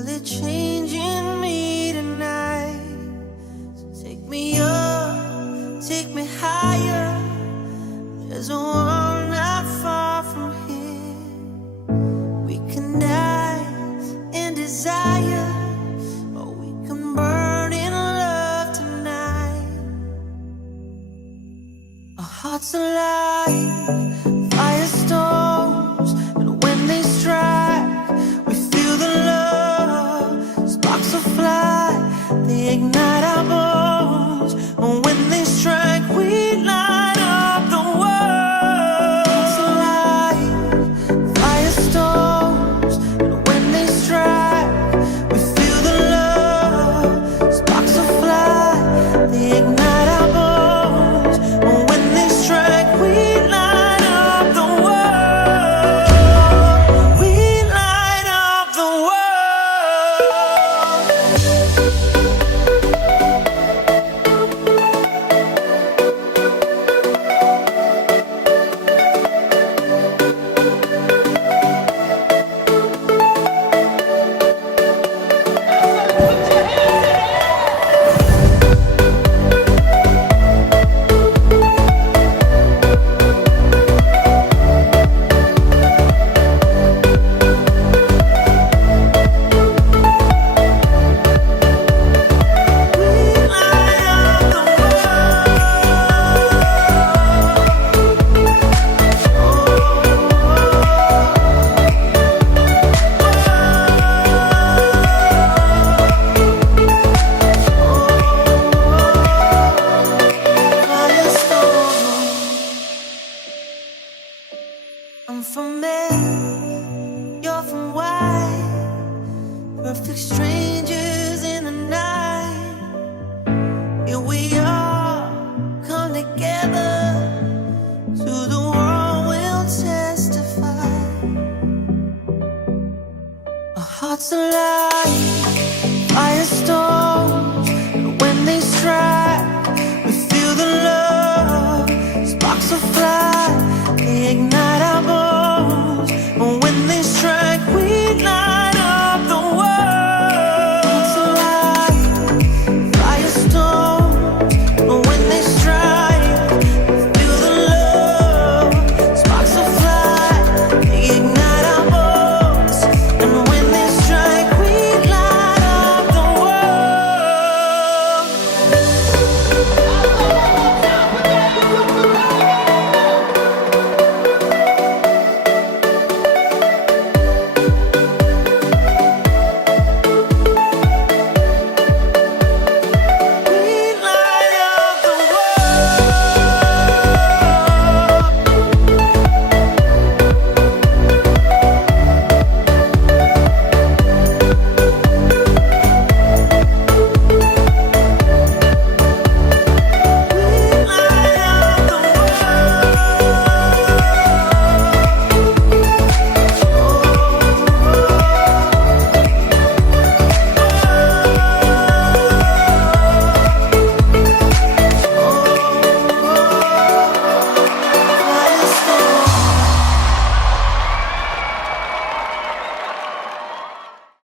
feel it changing me tonight. So take me up, take me higher. There's a world not far from here. We can dance in desire, or we can burn in love tonight. Our hearts alive, firestorms, and when they strike, we feel the love. Sparks will fly, they ignite our bones, and when they strike, we light up the world. Hearts alive, firestorms, and when they strike, we feel the love. Sparks will fly, they ignite our bones, and when they strike, we light up the world. We light up the world. I'm from Mary, you're from White, perfect strangers in the night. Here we are, come together, to the world we'll testify. Our hearts alive, firestorm.